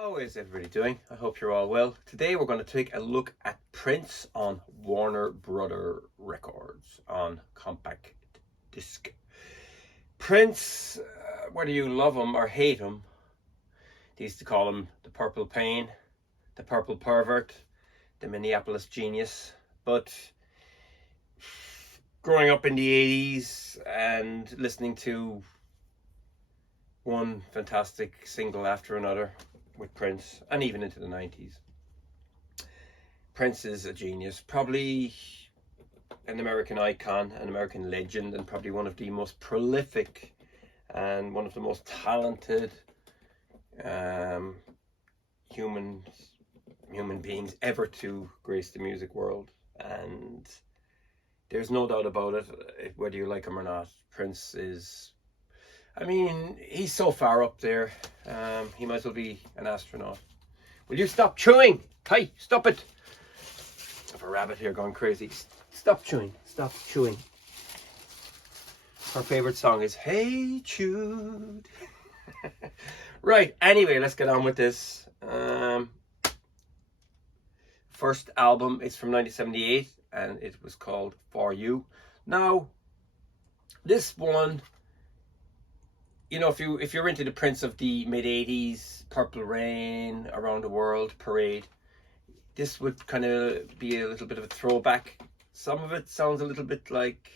How is everybody doing? I hope you're all well. Today we're going to take a look at Prince on Warner Brother Records on compact disc. Prince, whether you love him or hate him, they used to call him the Purple Pain, the Purple Pervert, the Minneapolis Genius. But growing up in the 80s and listening to one fantastic single after another with Prince, and even into the 90s, Prince is a genius, probably an American icon, an American legend, and probably one of the most prolific and one of the most talented human beings ever to grace the music world. And there's no doubt about it, whether you like him or not. Prince is, he's so far up there. He might as well be an astronaut. Will you stop chewing? Hey, stop it. I have a rabbit here going crazy. Stop chewing. Stop chewing. Her favorite song is Hey Jude. Right, anyway, let's get on with this. First album is from 1978 and it was called For You. Now, this one, you know, if you're into the Prince of the mid-80s, Purple Rain, Around the World, Parade, this would kind of be a little bit of a throwback. Some of it sounds a little bit like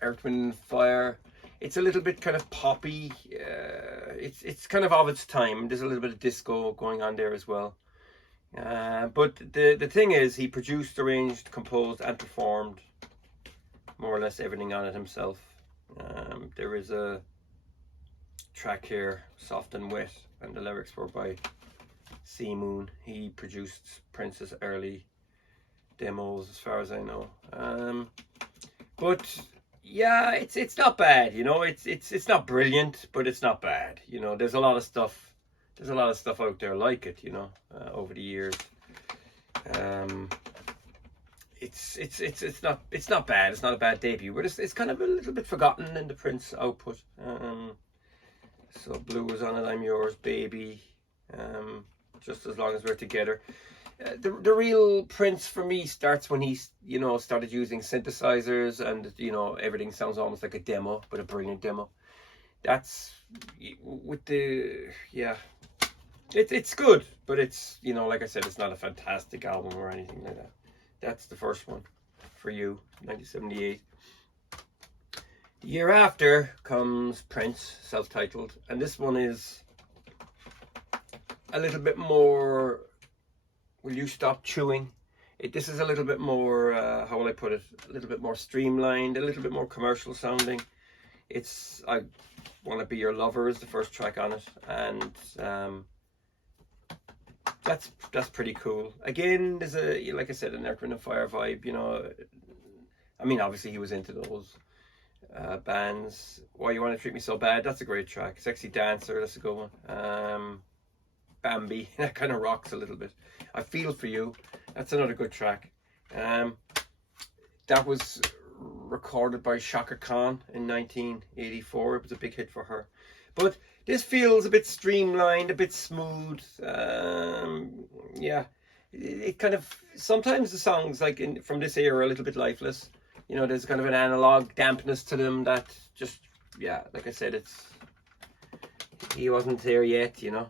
Earth, Wind and Fire. It's a little bit kind of poppy. It's kind of its time. There's a little bit of disco going on there as well. But the thing is, he produced, arranged, composed and performed more or less everything on it himself. There is a track here, Soft and Wet, and the lyrics were by C Moon. He produced Prince's early demos as far as I know. But yeah, it's not bad, you know. It's not brilliant, but it's not bad. You know, there's a lot of stuff out there like it, you know, over the years. It's not bad. It's not a bad debut, but it's kind of a little bit forgotten in the Prince output. So Blue was on it, I'm Yours, Baby, Just As Long As We're Together. The real Prince for me starts when he, you know, started using synthesizers, and you know, everything sounds almost like a demo, but a brilliant demo. That's with the, yeah, it's good, but it's, you know, like I said, it's not a fantastic album or anything like that. That's the first one, For You, 1978. The year after comes Prince, self-titled, and this one is a little bit more, Will You Stop Chewing? This is a little bit more, how will I put it, a little bit more streamlined, a little bit more commercial sounding. It's I Want to Be Your Lover is the first track on it, and that's pretty cool. Again, there's a, like I said, an Earth, Wind and Fire vibe, you know. I mean, obviously he was into those bands. Why You Want to Treat Me So Bad, that's a great track. Sexy Dancer, that's a good one. Bambi, that kind of rocks a little bit. I Feel For You, that's another good track. That was recorded by Chaka Khan in 1984. It was a big hit for her. But this feels a bit streamlined, a bit smooth. Yeah, it kind of, sometimes the songs like from this era are a little bit lifeless. You know, there's kind of an analog dampness to them that just, yeah, like I said, he wasn't there yet, you know.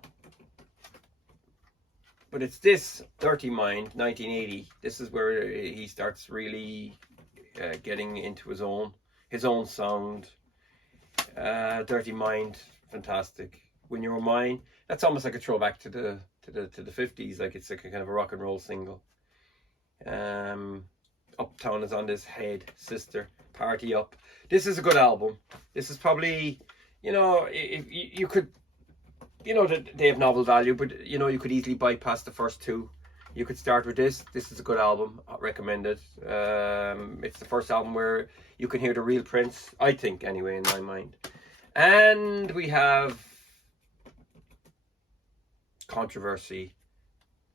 But it's this Dirty Mind, 1980. This is where he starts really getting into his own sound. Dirty Mind, fantastic. When You Were Mine, that's almost like a throwback to the 50s, like it's like a kind of a rock and roll single. Uptown Is On This Head, Sister, Party Up. This is a good album. This is probably, you know, if you could, you know, they have novel value, but you know, you could easily bypass the first two. You could start with this. This is a good album. I recommend it. It's the first album where you can hear the real Prince, I think, anyway, in my mind. And we have Controversy.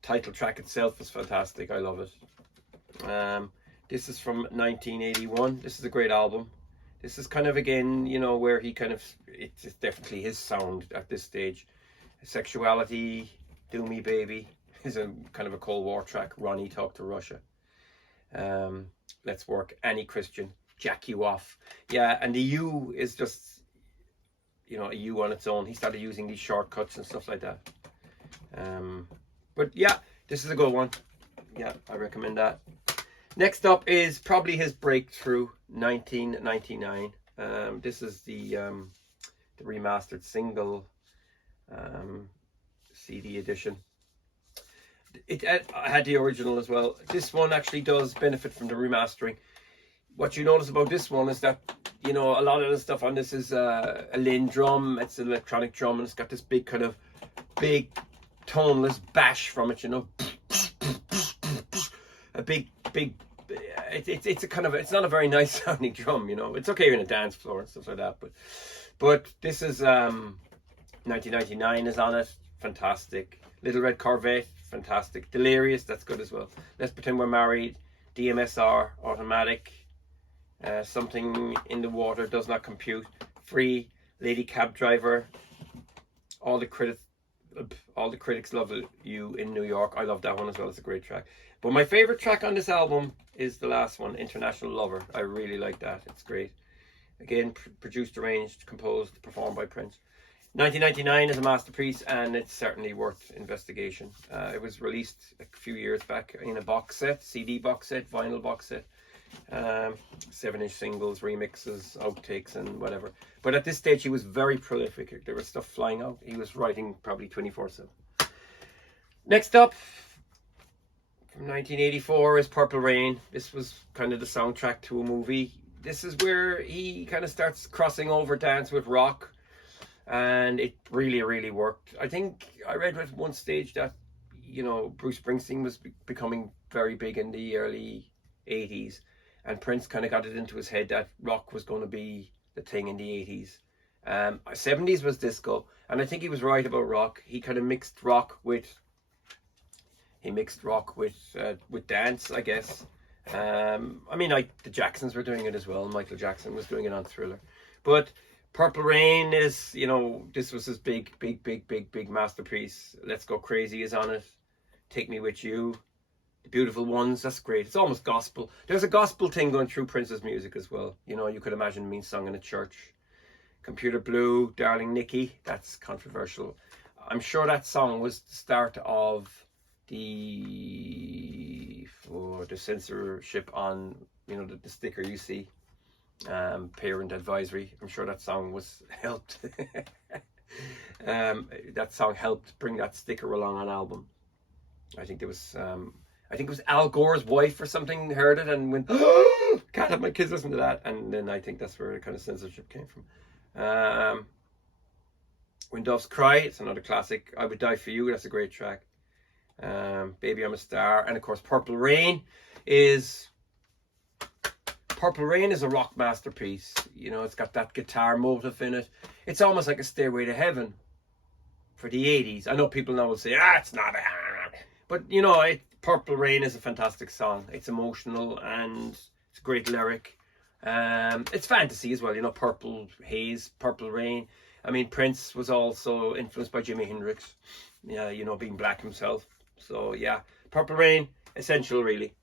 Title track itself is fantastic. I love it. This is from 1981. This is a great album. This is kind of, again, you know, where he kind of, it's definitely his sound at this stage. Sexuality, Do Me Baby is a kind of a Cold War track. Ronnie, Talk to Russia. Let's Work, Annie Christian, Jack You Off. Yeah, and the U is just, you know, a U on its own. He started using these shortcuts and stuff like that. But yeah, this is a good one. Yeah, I recommend that. Next up is probably his breakthrough, 1999. This is the remastered single CD edition. I had the original as well. This one actually does benefit from the remastering. What you notice about this one is that, you know, a lot of the stuff on this is a Linn drum. It's an electronic drum, and it's got this big kind of big toneless bash from it, you know. A big it's a kind of, it's not a very nice sounding drum, you know. It's okay in a dance floor and stuff like that, but this is 1999 is on it. Fantastic. Little Red Corvette, fantastic. Delirious, that's good as well. Let's Pretend We're Married, DMSR, Automatic, Something in the Water, Does Not Compute, Free, Lady Cab Driver, All the Critics Love You in New York. I love that one as well. It's a great track. But my favorite track on this album is the last one, International Lover. I really like that. It's great. Again, produced, arranged, composed, performed by Prince. 1999 is a masterpiece, and it's certainly worth investigation. It was released a few years back in a box set, CD box set, vinyl box set. 7-inch singles, remixes, outtakes, and whatever. But at this stage, he was very prolific. There was stuff flying out. He was writing probably 24/7. Next up, from 1984, is Purple Rain. This was kind of the soundtrack to a movie. This is where he kind of starts crossing over dance with rock, and it really, really worked. I think I read at one stage that, you know, Bruce Springsteen was becoming very big in the early 80s, and Prince kind of got it into his head that rock was going to be the thing in the 80s. 70s was disco, and I think he was right about rock. He kind of mixed rock with dance, I guess. I mean, like the Jacksons were doing it as well. Michael Jackson was doing it on Thriller. But Purple Rain is, you know, this was his big masterpiece. Let's Go Crazy is on it. Take Me With You. The Beautiful Ones, that's great. It's almost gospel. There's a gospel thing going through Prince's music as well. You know, you could imagine being sung in a church. Computer Blue, Darling Nikki, that's controversial. I'm sure that song was the start of the censorship on, you know, the sticker you see, parent advisory. I'm sure that song was helped. That song helped bring that sticker along on album. I think it was Al Gore's wife or something heard it and went, oh, can't have my kids listen to that. And then I think that's where the kind of censorship came from. When Doves Cry, it's another classic. I Would Die For You, that's a great track. Baby I'm a Star, and of course Purple Rain is a rock masterpiece. You know, it's got that guitar motif in it. It's almost like a Stairway to Heaven for the 80s. I know people now will say, it's not, but you know, Purple Rain is a fantastic song. It's emotional and it's a great lyric. It's fantasy as well, you know, Purple Haze, Purple Rain. I mean, Prince was also influenced by Jimi Hendrix, yeah, you know, being black himself. So yeah, Purple Rain, essential really.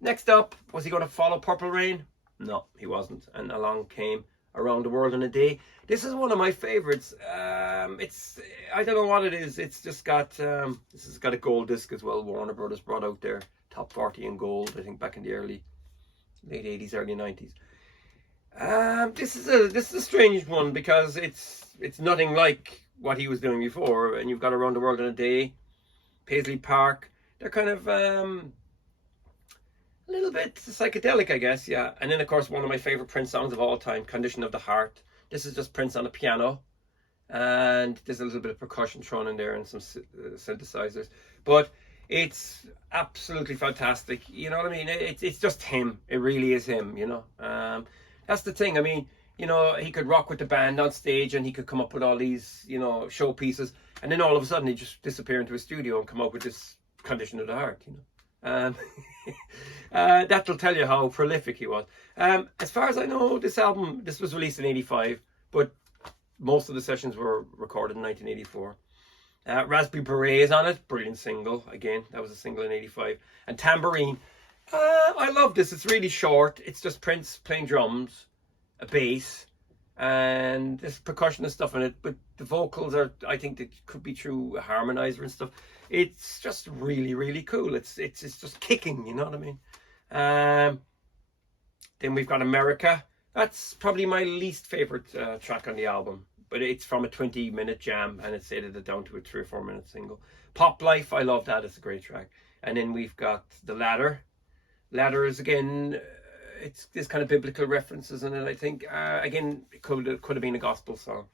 Next up, was he going to follow Purple Rain? No, he wasn't. And along came Around the World in a Day. This is one of my favorites. It's, I don't know what it is. It's just got, this has got a gold disc as well. Warner Brothers brought out their top 40 in gold, I think back in the late 80s, early 90s. This is a strange one because it's nothing like what he was doing before. And you've got Around the World in a Day, Paisley Park. They're kind of a little bit psychedelic, I guess, yeah. And then, of course, one of my favorite Prince songs of all time, Condition of the Heart. This is just Prince on a piano, and there's a little bit of percussion thrown in there and some synthesizers. But it's absolutely fantastic. You know what I mean? It's just him. It really is him, you know. That's the thing. I mean, you know, he could rock with the band on stage and he could come up with all these, you know, showpieces. And then all of a sudden he just disappear into a studio and come up with this Condition of the Heart, you know. That'll tell you how prolific he was. As far as I know, this was released in 85, but most of the sessions were recorded in 1984. Raspberry Beret is on it, brilliant single. Again, that was a single in '85. And Tambourine, I love this. It's really short. It's just Prince playing drums, a bass, and there's percussion and stuff in it. But the vocals are, I think, they could be through a harmonizer and stuff. It's just really, really cool. It's just kicking. You know what I mean? Then we've got America. That's probably my least favorite track on the album. But it's from a 20-minute jam, and it's edited down to a 3 or 4 minute single. Pop Life, I love that. It's a great track. And then we've got The Ladder. Ladder is, again, it's this kind of biblical references in it, I think. Again, it could have been a gospel song.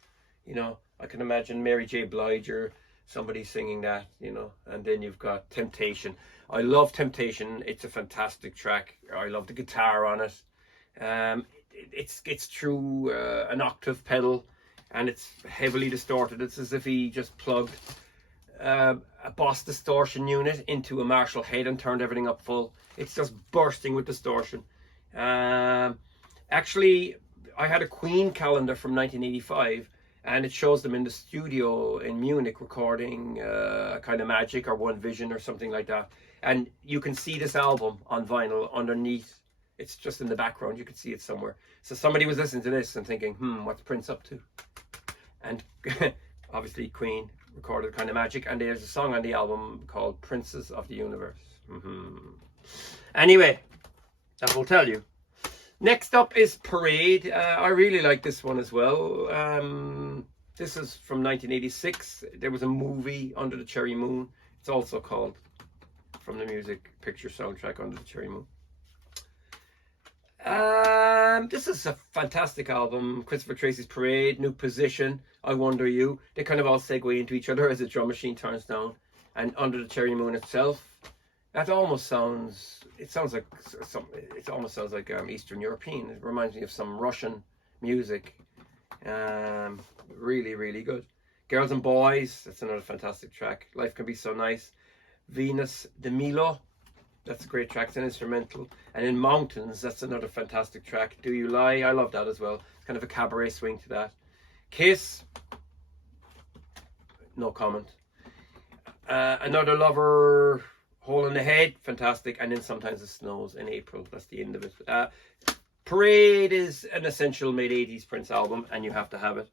You know, I can imagine Mary J. Blige or somebody singing that, you know. And then you've got Temptation. I love Temptation. It's a fantastic track. I love the guitar on it. It's through an octave pedal, and it's heavily distorted. It's as if he just plugged a Boss distortion unit into a Marshall head and turned everything up full. It's just bursting with distortion. Actually, I had a Queen calendar from 1985, and it shows them in the studio in Munich recording kind of Magic or One Vision or something like that. And you can see this album on vinyl underneath. It's just in the background. You can see it somewhere. So somebody was listening to this and thinking, what's Prince up to? And obviously Queen recorded Kind of Magic, and there's a song on the album called Princes of the Universe. Anyway, that will tell you. Next up is Parade. I really like this one as well. This is from 1986. There was a movie, Under the Cherry Moon. It's also called, from the music picture soundtrack, Under the Cherry Moon. This is a fantastic album. Christopher Tracy's Parade, New Position, I Wonder You. They kind of all segue into each other as the drum machine turns down. And Under the Cherry Moon itself, that almost sounds, it almost sounds like Eastern European. It reminds me of some Russian music. Really, really good. Girls and Boys, that's another fantastic track. Life Can Be So Nice. Venus de Milo, that's a great track. It's an instrumental. And in Mountains, that's another fantastic track. Do You Lie, I love that as well. It's kind of a cabaret swing to that. Kiss, no comment. Another Lover, Hole in the Head, fantastic. And then Sometimes It Snows in April. That's the end of it. Parade is an essential mid-80s Prince album, and you have to have it.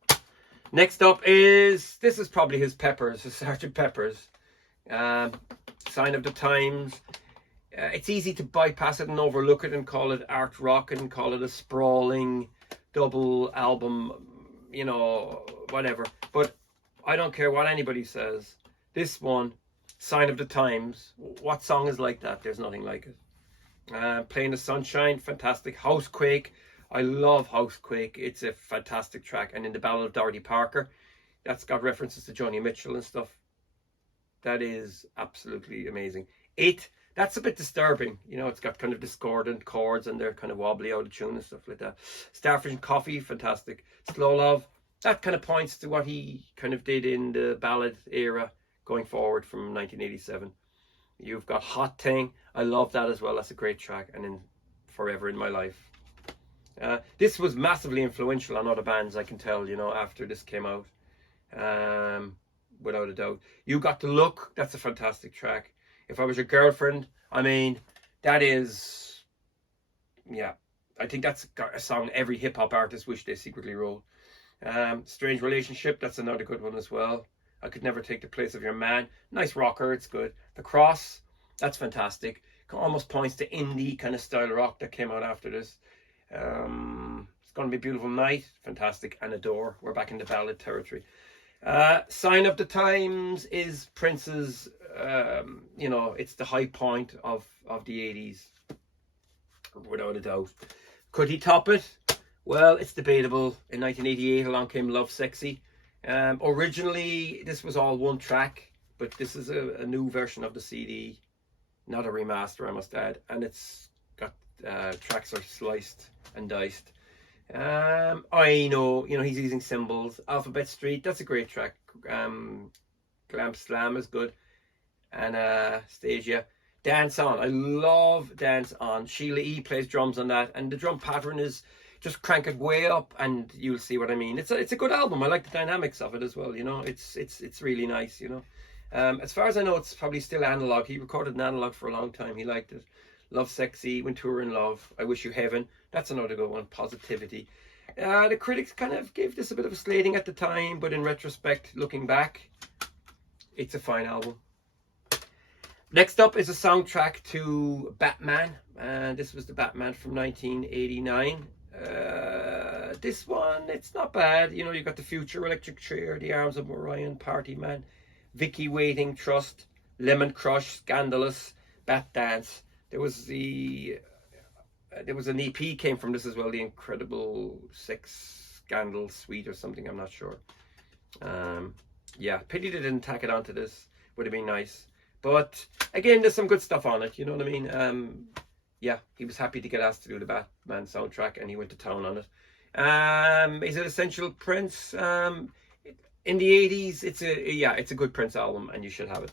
Next up is, this is probably his Peppers, his Sgt. Pepper's. Sign of the Times. It's easy to bypass it and overlook it and call it art rock and call it a sprawling double album, you know, whatever. But I don't care what anybody says. This one, Sign of the Times, what song is like that? There's nothing like it. Playing the Sunshine, fantastic. Housequake, I love Housequake. It's a fantastic track. And in the Ballad of Dorothy Parker, that's got references to Joni Mitchell and stuff. That is absolutely amazing. That's a bit disturbing. You know, it's got kind of discordant chords and they're kind of wobbly out of tune and stuff like that. Starfish and Coffee, fantastic. Slow Love, that kind of points to what he kind of did in the ballad era going forward from 1987. You've got Hot Thing, I love that as well. That's a great track. And then Forever in My Life. This was massively influential on other bands, I can tell, you know, after this came out. Without a doubt. You Got the Look, that's a fantastic track. If I Was Your Girlfriend, I mean, that is, yeah, I think that's a song every hip-hop artist wish they secretly wrote. Strange Relationship, that's another good one as well. I Could Never Take the Place of Your Man, nice rocker, it's good. The Cross, that's fantastic. Almost points to indie kind of style rock that came out after this. It's Gonna Be a Beautiful Night, fantastic. And Adore, we're back in the ballad territory. Sign of the Times is Prince's, you know, it's the high point of the 80s, without a doubt. Could he top it? Well, it's debatable. In 1988, along came Love Sexy. Originally, this was all one track, but this is a new version of the CD, not a remaster, I must add. And it's got, tracks are sliced and diced. I know, you know, he's using cymbals. Alphabet Street, that's a great track. Glam Slam is good. Anastasia. Dance On, I love Dance On. Sheila E. plays drums on that, and the drum pattern is, just crank it way up and you'll see what I mean. It's a good album. I like the dynamics of it as well, you know. It's really nice, you know. As far as I know, it's probably still analog. He recorded an analog for a long time. He liked it. Love Sexy, When Two Were in Love, I Wish You Heaven. That's another good one. Positivity. The critics kind of gave this a bit of a slating at the time, but in retrospect, looking back, it's a fine album. Next up is a soundtrack to Batman, and this was the Batman from 1989. This one, it's not bad. You know, you got The Future, Electric Chair, The Arms of Orion, Party Man, Vicky Waiting, Trust, Lemon Crush, Scandalous, Bat Dance. There was an EP came from this as well, The Incredible Sex Scandal Suite or something, I'm not sure. Yeah, pity they didn't tack it onto this. Would have been nice. But again, there's some good stuff on it, you know what I mean? Yeah, he was happy to get asked to do the Batman soundtrack, and he went to town on it. Is it Essential Prince? In the 80s, it's a good Prince album, and you should have it.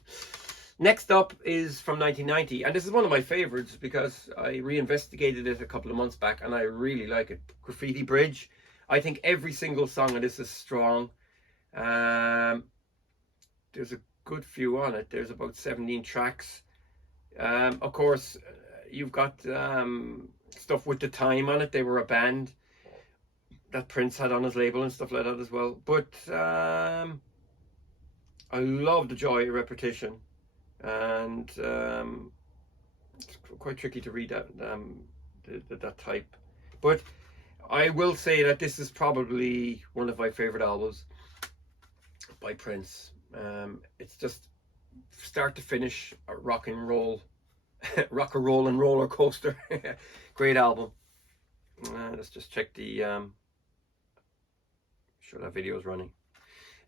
Next up is from 1990, and this is one of my favorites because I reinvestigated it a couple of months back, and I really like it. Graffiti Bridge. I think every single song of this is strong. There's a good few on it. There's about 17 tracks. Of course, you've got stuff with The Time on it. They were a band that Prince had on his label and stuff like that as well. But I love The Joy of Repetition, and it's quite tricky to read that type. But I will say that this is probably one of my favorite albums by Prince. It's just start to finish a rock and roll and roller coaster. Great album. Let's just check the sure that video is running.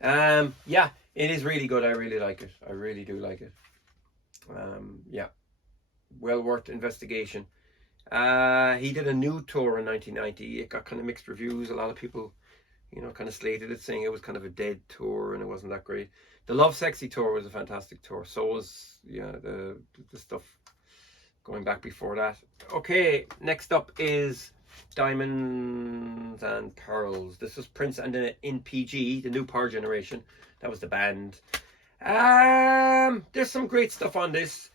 Yeah, it is really good. I really like it. I really do like it. Yeah, well worth investigation. He did a new tour in 1990. It got kind of mixed reviews. A lot of people, you know, kind of slated it, saying it was kind of a dead tour and it wasn't that great. The Love Sexy tour was a fantastic tour. So was, yeah, the stuff going back before that. Okay, next up is Diamonds and Pearls. This was Prince and In PG, the new Power Generation. That was the band. There's some great stuff on this.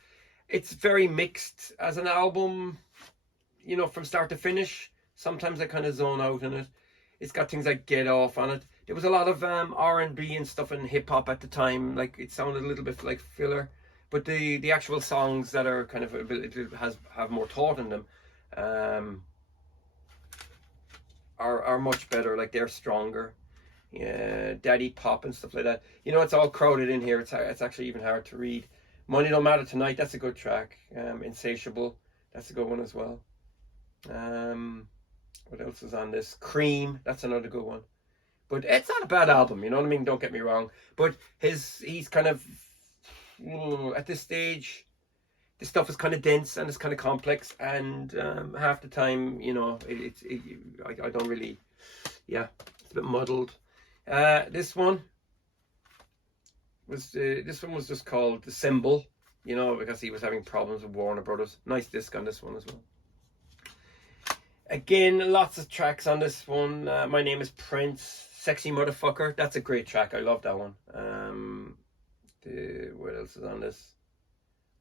It's very mixed as an album, you know, from start to finish. Sometimes I kind of zone out in it. It's got things like Get Off on it. There was a lot of R&B and stuff and hip hop at the time. Like, it sounded a little bit like filler, but the actual songs that are kind of have more thought in them are much better. Like, they're stronger. Yeah, Daddy Pop and stuff like that. You know, it's all crowded in here. It's actually even hard to read. Money Don't Matter Tonight, that's a good track. Insatiable, that's a good one as well. What else is on this? Cream, that's another good one. But it's not a bad album, you know what I mean? Don't get me wrong. But he's kind of, at this stage, this stuff is kind of dense and it's kind of complex, and half the time, you know, I don't really, yeah, it's a bit muddled. This one was just called The Symbol, you know, because he was having problems with Warner Brothers. Nice disc on this one as well. Again, lots of tracks on this one. My Name is Prince, Sexy Motherfucker. That's a great track. I love that one. What else is on this?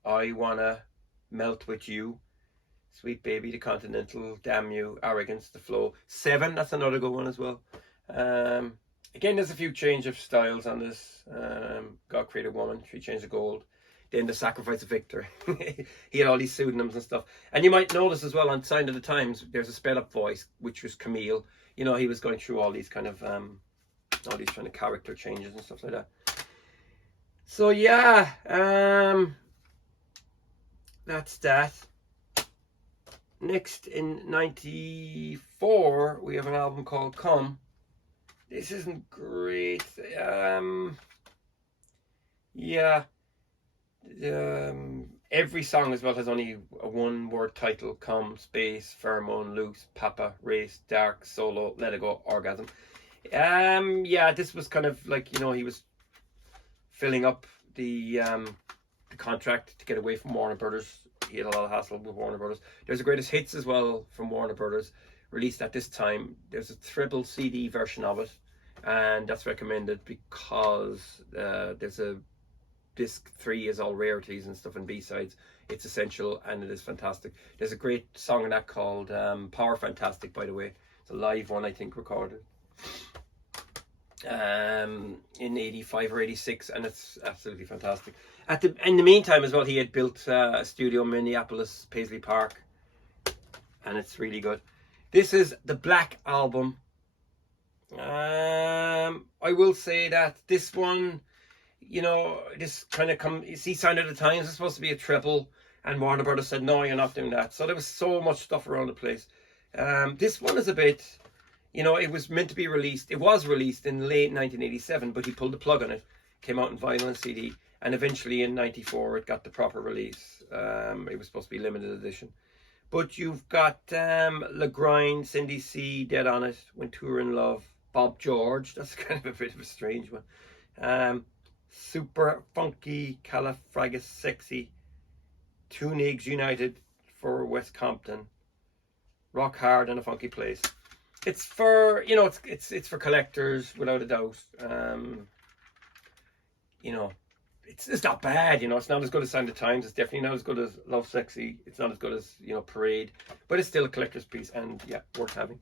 I Wanna Melt With You, Sweet Baby, The Continental, Damn You, Arrogance, The Flow. 7, that's another good one as well. Again, there's a few change of styles on this. God Created Woman, 3 Chains of Gold. Then The Sacrifice of Victor. He had all these pseudonyms and stuff. And you might notice as well on Sign of the Times, there's a sped up voice, which was Camille. You know, he was going through all these kind of character changes and stuff like that. So yeah, that's that. Next, in 94, we have an album called Come. This isn't great. Yeah. Every song as well has only a one-word title: Come, Space, Pheromone, Loose, Papa, Race, Dark, Solo, Let It Go, Orgasm. Yeah, this was kind of like, you know, he was filling up the contract to get away from Warner Brothers. He had a lot of hassle with Warner Brothers. There's the Greatest Hits as well from Warner Brothers, released at this time. There's a triple CD version of it, and that's recommended because there's a disc 3 is all rarities and stuff and B-sides. It's essential and it is fantastic. There's a great song in that called Power Fantastic, by the way. It's a live one, I think, recorded in 85 or 86, and it's absolutely fantastic. In the meantime as well, he had built a studio in Minneapolis, Paisley Park, and it's really good. This is the Black Album. I will say that this one, you know, this kind of you see, Sign of the Times is supposed to be a triple, and Warner Brothers said, no, you're not doing that. So there was so much stuff around the place. This one is a bit, you know, it was meant to be released. It was released in late 1987, but he pulled the plug on it. Came out in vinyl and CD, and eventually in 94 it got the proper release. It was supposed to be limited edition. But you've got LaGrind, Cindy C, Dead on It, When Two Were in Love, Bob George. That's kind of a bit of a strange one. Super Funky, Califragus Sexy, Two Nigs United for West Compton, Rock Hard in a Funky Place. It's for, you know, it's for collectors, without a doubt. You know, it's not bad, you know. It's not as good as Sign of the Times. It's definitely not as good as Love Sexy. It's not as good as, you know, Parade, but it's still a collector's piece, and yeah, worth having.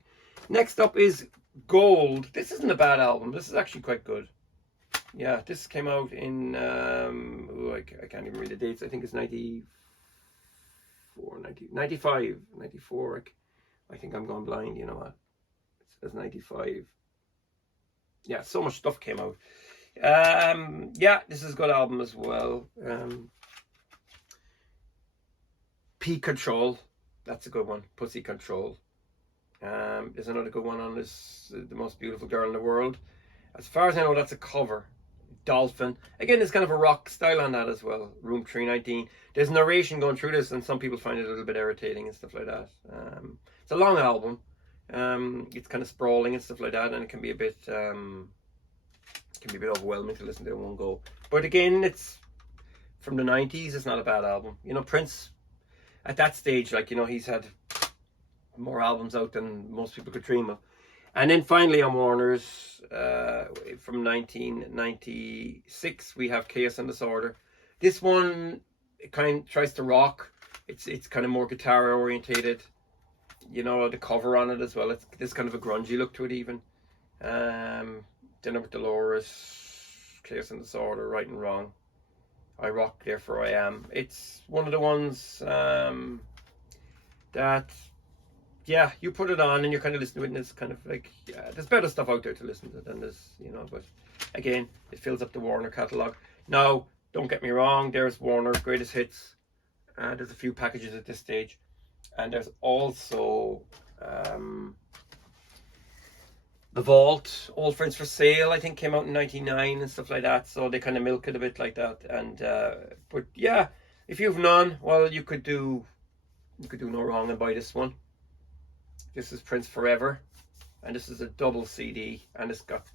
Next up is Gold. This isn't a bad album. This is actually quite good. Yeah, this came out in I can't even read the dates. I think it's 94, 95, 94. I think I'm going blind, you know what? It says 95. Yeah, so much stuff came out. Yeah, this is a good album as well. P Control, that's a good one. Pussy Control. There's another good one on this, The Most Beautiful Girl in the World. As far as I know, that's a cover. Dolphin. Again, there's kind of a rock style on that as well. Room 319. There's narration going through this, and some people find it a little bit irritating and stuff like that. It's a long album. It's kind of sprawling and stuff like that, and it can be a bit overwhelming to listen to in one go. But again, it's from the 90s. It's not a bad album. You know, Prince at that stage, like, you know, he's had more albums out than most people could dream of. And then finally on Warner's, from 1996, we have Chaos and Disorder. This one, it kind of tries to rock. It's kind of more guitar orientated. You know, the cover on it as well. There's kind of a grungy look to it even. Dinner with Dolores, Chaos and Disorder, Right and Wrong, I Rock, Therefore I Am. It's one of the ones that, yeah, you put it on and you're kind of listening to it, and it's kind of like, yeah, there's better stuff out there to listen to than this, you know. But again, it fills up the Warner catalogue. Now, don't get me wrong, there's Warner's Greatest Hits. There's a few packages at this stage, and there's also The Vault, Old Friends for Sale, I think came out in 99 and stuff like that. So they kind of milk it a bit like that. And but yeah, if you've none, well, you could do no wrong and buy this one. This is Prince Forever, and this is a double CD, and it's got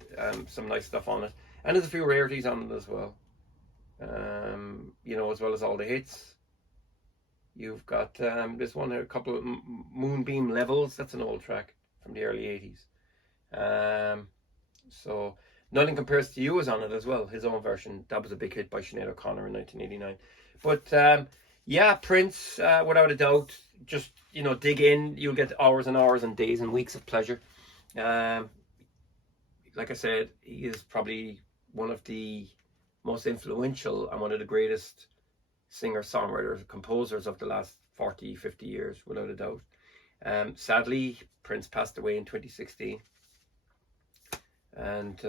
some nice stuff on it, and there's a few rarities on it as well. You know, as well as all the hits. You've got this one, a couple of Moonbeam Levels. That's an old track from the early 80s. So Nothing Compares to You is on it as well, his own version. That was a big hit by Sinead O'Connor in 1989. But yeah, Prince, without a doubt, just, you know, dig in. You'll get hours and hours and days and weeks of pleasure. Like I said, he is probably one of the most influential and one of the greatest singer-songwriters, composers of the last 40, 50 years, without a doubt. Sadly, Prince passed away in 2016. And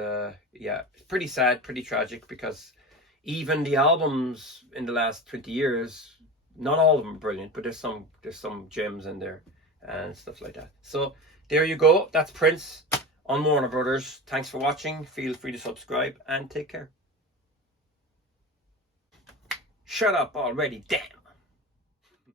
yeah, it's pretty sad, pretty tragic, because even the albums in the last 20 years, not all of them are brilliant, but there's some gems in there and stuff like that. So there you go. That's Prince on Warner Brothers. Thanks for watching. Feel free to subscribe and take care. Shut up already, damn.